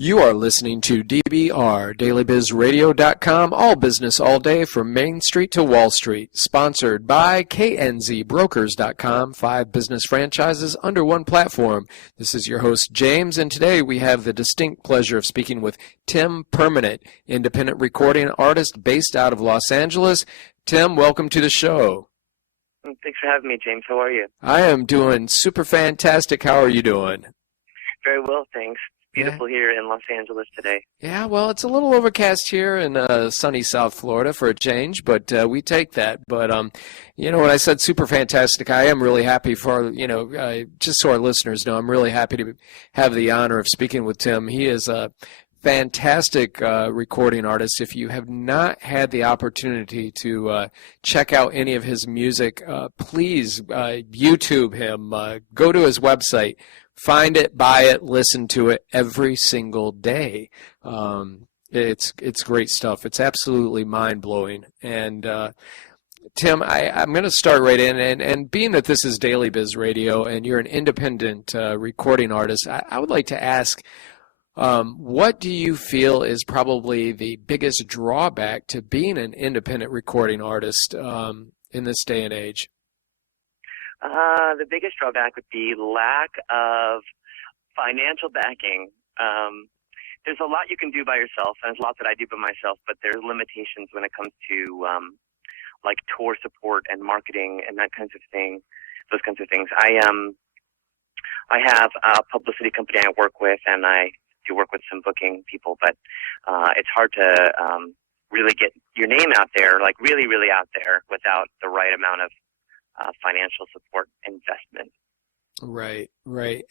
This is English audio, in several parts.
You are listening to DBR, dailybizradio.com, all business all day from Main Street to Wall Street, sponsored by knzbrokers.com, 5 business franchises under one platform. This is your host, James, and today we have the distinct pleasure of speaking with Tim Permanent, independent recording artist based out of Los Angeles. Tim, welcome to the show. Thanks for having me, James. How are you? I am doing super fantastic. How are you doing? Very well, thanks. Beautiful here in Los Angeles today. Yeah, well, it's a little overcast here in sunny South Florida for a change, but we take that. But, when I said super fantastic, I am really happy for, just so our listeners know, I'm really happy to have the honor of speaking with Tim. He is a fantastic recording artist. If you have not had the opportunity to check out any of his music, please YouTube him, go to his website. Find it, buy it, listen to it every single day. It's great stuff. It's absolutely mind-blowing. And Tim, I'm going to start right in. And being that this is Daily Biz Radio and you're an independent recording artist, I would like to ask, what do you feel is probably the biggest drawback to being an independent recording artist in this day and age? The biggest drawback would be lack of financial backing. There's a lot you can do by yourself, and there's lots that I do by myself, but there's limitations when it comes to like tour support and marketing and that kinds of thing. Those kinds of things. I have a publicity company I work with, and I do work with some booking people, but it's hard to really get your name out there, like really, really out there, without the right amount of financial support investment. Right.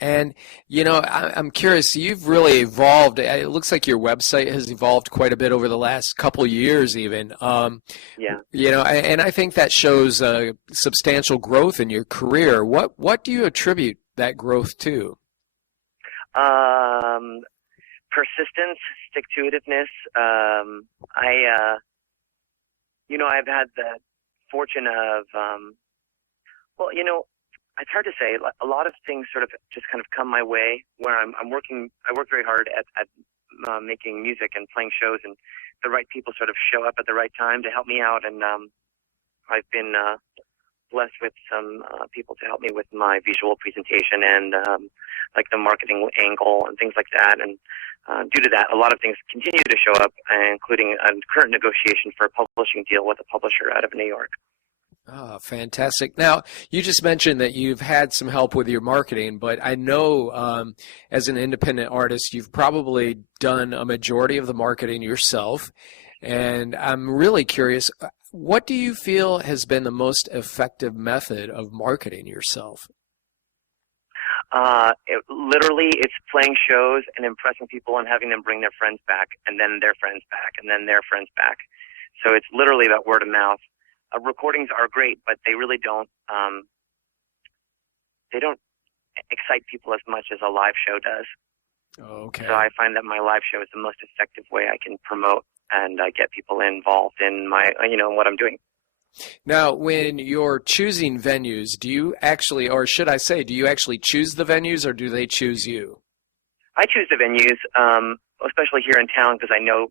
And, I'm curious, you've really evolved. It looks like your website has evolved quite a bit over the last couple years even. Yeah. And I think that shows substantial growth in your career. What do you attribute that growth to? Persistence, stick-to-itiveness. I've had the fortune of it's hard to say. A lot of things sort of just kind of come my way where I work very hard at making music and playing shows, and the right people sort of show up at the right time to help me out. And I've been blessed with some people to help me with my visual presentation and like the marketing angle and things like that. And due to that, a lot of things continue to show up, including a current negotiation for a publishing deal with a publisher out of New York. Oh, fantastic. Now, you just mentioned that you've had some help with your marketing, but I know as an independent artist, you've probably done a majority of the marketing yourself. And I'm really curious, what do you feel has been the most effective method of marketing yourself? It's playing shows and impressing people and having them bring their friends back, and then their friends back, and then their friends back. So it's literally about word of mouth. Recordings are great, but they really don't excite people as much as a live show does. Okay. So I find that my live show is the most effective way I can promote and get people involved in my what I'm doing. Now, when you're choosing venues, do you actually choose the venues, or do they choose you? I choose the venues, especially here in town, because I know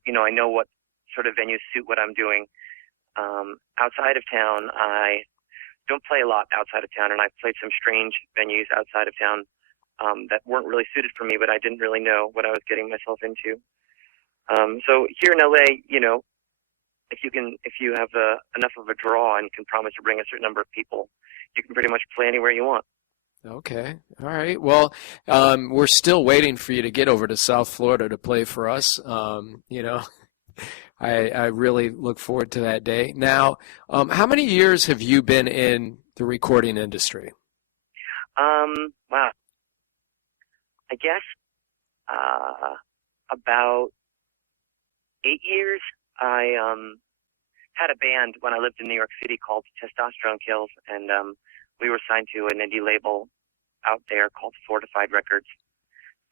what sort of venues suit what I'm doing. Outside of town, I don't play a lot outside of town, and I've played some strange venues outside of town that weren't really suited for me, but I didn't really know what I was getting myself into. So here in LA, if you have enough of a draw and can promise to bring a certain number of people, you can pretty much play anywhere you want. Okay. All right. Well, we're still waiting for you to get over to South Florida to play for us. I really look forward to that day. Now, how many years have you been in the recording industry? Wow. I guess about 8 years. I had a band when I lived in New York City called Testosterone Kills, and we were signed to an indie label out there called Fortified Records.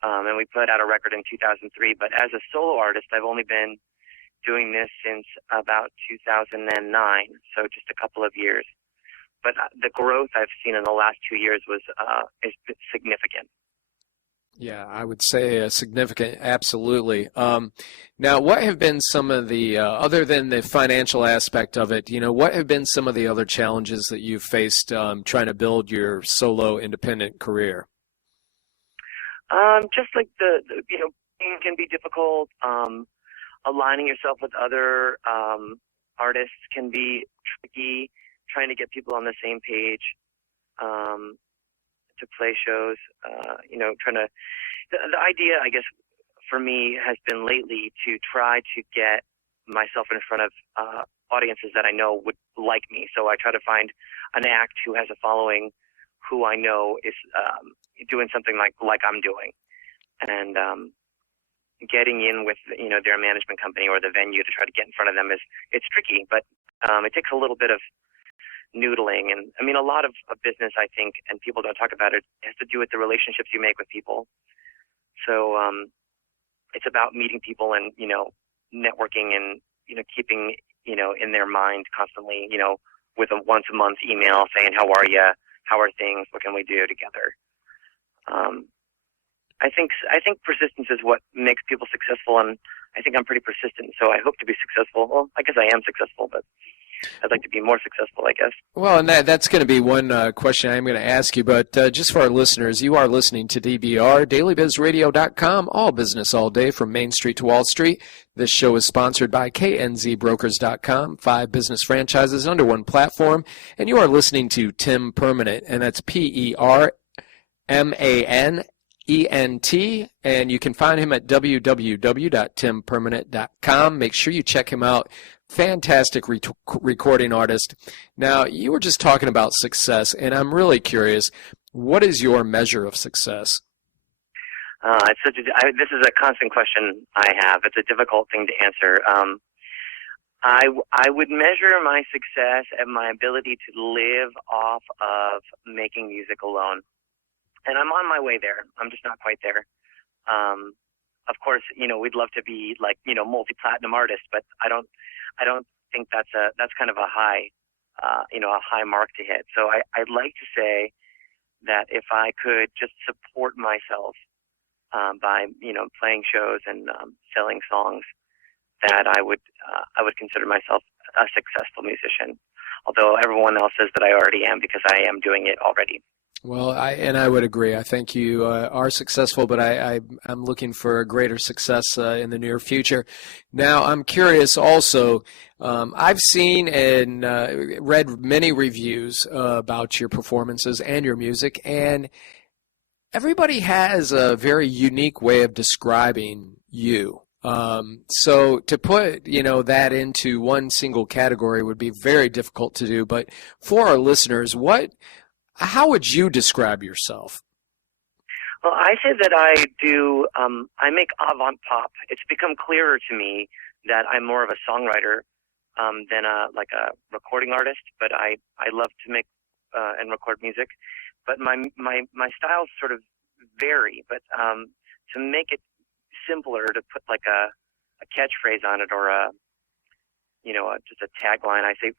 And we put out a record in 2003. But as a solo artist, I've only been doing this since about 2009, so just a couple of years. But the growth I've seen in the last 2 years is significant. Yeah, I would say a significant, absolutely. Now, what have been some of the, other than the financial aspect of it, what have been some of the other challenges that you've faced trying to build your solo independent career? Just like it can be difficult. Aligning yourself with other artists can be tricky. Trying to get people on the same page to play shows. Trying to. The idea, I guess, for me has been lately to try to get myself in front of audiences that I know would like me. So I try to find an act who has a following, who I know is doing something like I'm doing, and getting in with their management company or the venue to try to get in front of them it's tricky, but it takes a little bit of noodling, and I mean a lot of business, I think, and people don't talk about it, has to do with the relationships you make with people. So it's about meeting people and networking and keeping in their mind constantly, with a once a month email saying how are you, how are things, what can we do together. I think persistence is what makes people successful, and I think I'm pretty persistent, so I hope to be successful. Well, I guess I am successful, but I'd like to be more successful, I guess. Well, and that's going to be one question I'm going to ask you, but just for our listeners, you are listening to DBR, dailybizradio.com, all business all day from Main Street to Wall Street. This show is sponsored by knzbrokers.com, 5 business franchises under one platform, and you are listening to Tim Permanent, and that's PERMANENT, and you can find him at www.timpermanent.com. Make sure you check him out. Fantastic recording artist. Now, you were just talking about success, and I'm really curious, what is your measure of success? This is a constant question I have. It's a difficult thing to answer. I would measure my success at my ability to live off of making music alone. And I'm on my way there. I'm just not quite there. Of course, we'd love to be like, multi-platinum artists, but I don't think that's kind of a high, a high mark to hit. So I'd like to say that if I could just support myself by, playing shows and selling songs, that I would consider myself a successful musician. Although everyone else says that I already am because I am doing it already. Well, I would agree. I think you are successful, but I'm looking for a greater success in the near future. Now, I'm curious also, I've seen and read many reviews about your performances and your music, and everybody has a very unique way of describing you. So to put, that into one single category would be very difficult to do, but for our listeners, how would you describe yourself? Well, I say that I make avant-pop. It's become clearer to me that I'm more of a songwriter than a recording artist, but I love to make and record music. But my styles sort of vary, but to make it simpler, to put like a catchphrase on it or just a tagline, I say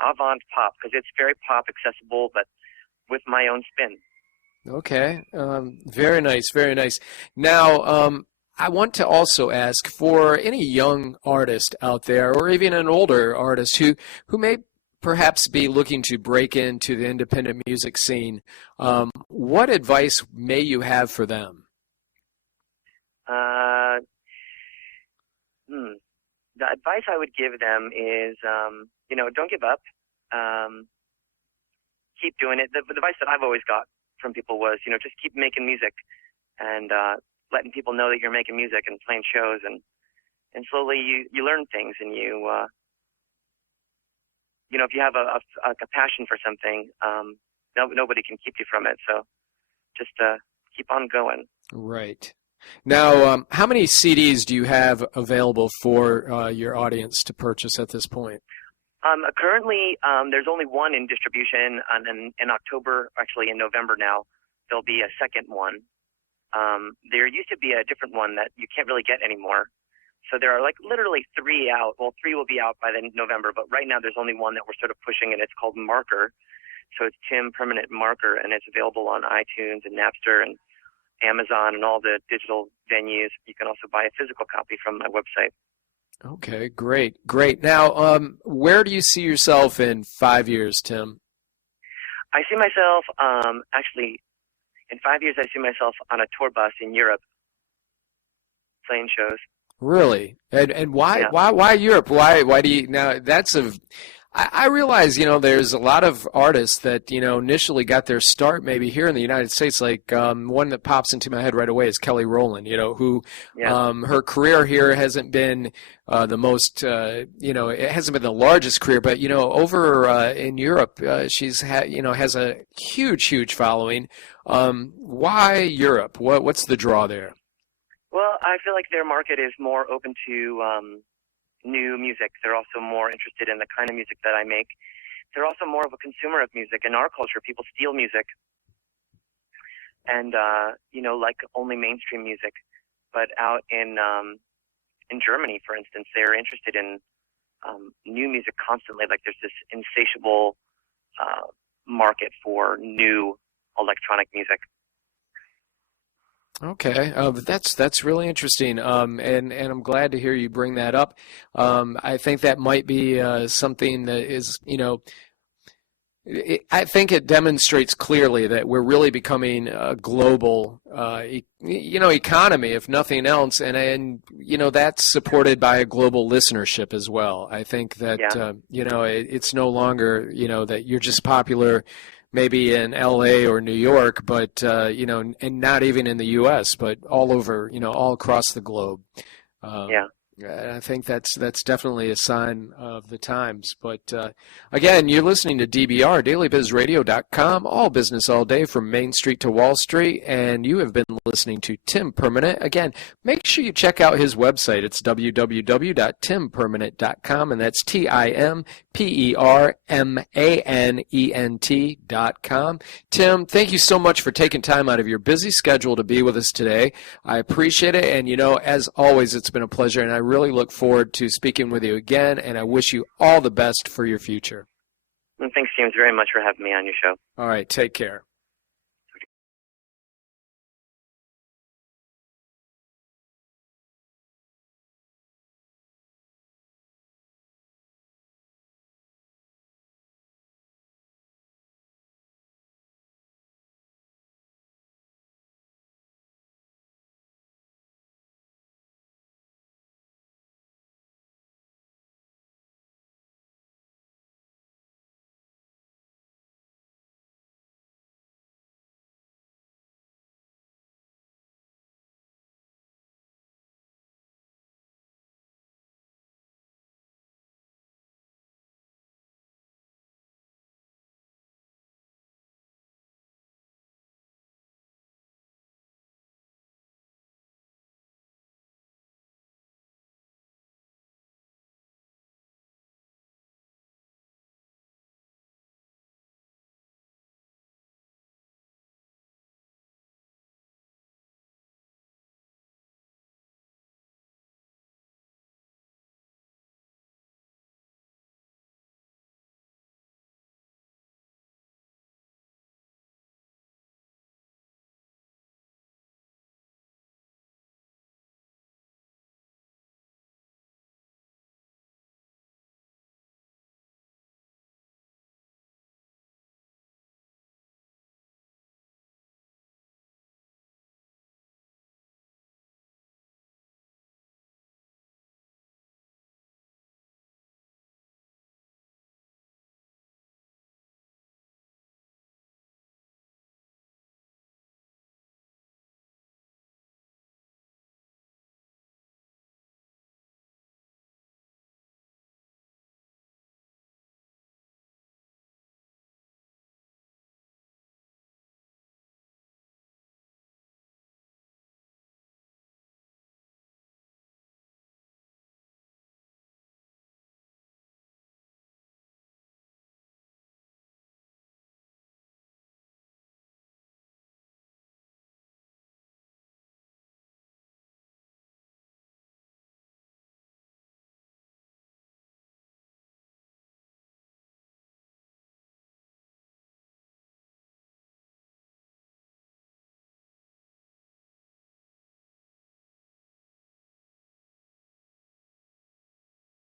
avant-pop because it's very pop accessible, but with my own spin. Okay. Very nice. Very nice. Now, I want to also ask for any young artist out there or even an older artist who may perhaps be looking to break into the independent music scene, what advice may you have for them? The advice I would give them is, don't give up. Keep doing it. The advice that I've always got from people was, just keep making music and letting people know that you're making music and playing shows, and slowly you learn things, and if you have a passion for something, nobody can keep you from it. So just keep on going. Right. Now, how many CDs do you have available for your audience to purchase at this point? Currently, there's only one in distribution, and in October, actually in November now, there'll be a second one. There used to be a different one that you can't really get anymore. So there are literally 3 out. Well, 3 will be out by the November, but right now there's only one that we're sort of pushing, and it's called Marker. So it's Tim Permanent Marker, and it's available on iTunes and Napster and Amazon and all the digital venues. You can also buy a physical copy from my website. Okay, great, great. Now, where do you see yourself in 5 years, Tim? I see myself, actually, in 5 years, I see myself on a tour bus in Europe, playing shows. Really? And why Yeah. why Europe? Why do you now? I realize, there's a lot of artists that, initially got their start maybe here in the United States. Like one that pops into my head right away is Kelly Rowland, who her career here hasn't been the most, it hasn't been the largest career, but, over in Europe, she's has a huge following. Why Europe? What's the draw there? Well, I feel like their market is more open to new music. They're also more interested in the kind of music that I make. They're also more of a consumer of music. In our culture, people steal music and, like only mainstream music. But out in Germany, for instance, they're interested in new music constantly. Like there's this insatiable market for new electronic music. Okay, but that's really interesting, and I'm glad to hear you bring that up. I think that might be something that is, I think it demonstrates clearly that we're really becoming a global, economy, if nothing else, and that's supported by a global listenership as well. I think that it's no longer that you're just popular maybe in LA or New York, but and not even in the US, but all over, all across the globe. I think that's definitely a sign of the times. But again, you're listening to DBR, dailybizradio.com, all business all day from Main Street to Wall Street, and you have been listening to Tim Permanent. Again, make sure you check out his website. It's www.timpermanent.com, and that's TIMPERMANENT.com. Tim, thank you so much for taking time out of your busy schedule to be with us today. I appreciate it, and as always, it's been a pleasure, and I really look forward to speaking with you again, and I wish you all the best for your future. Thanks, James, very much for having me on your show. All right, take care.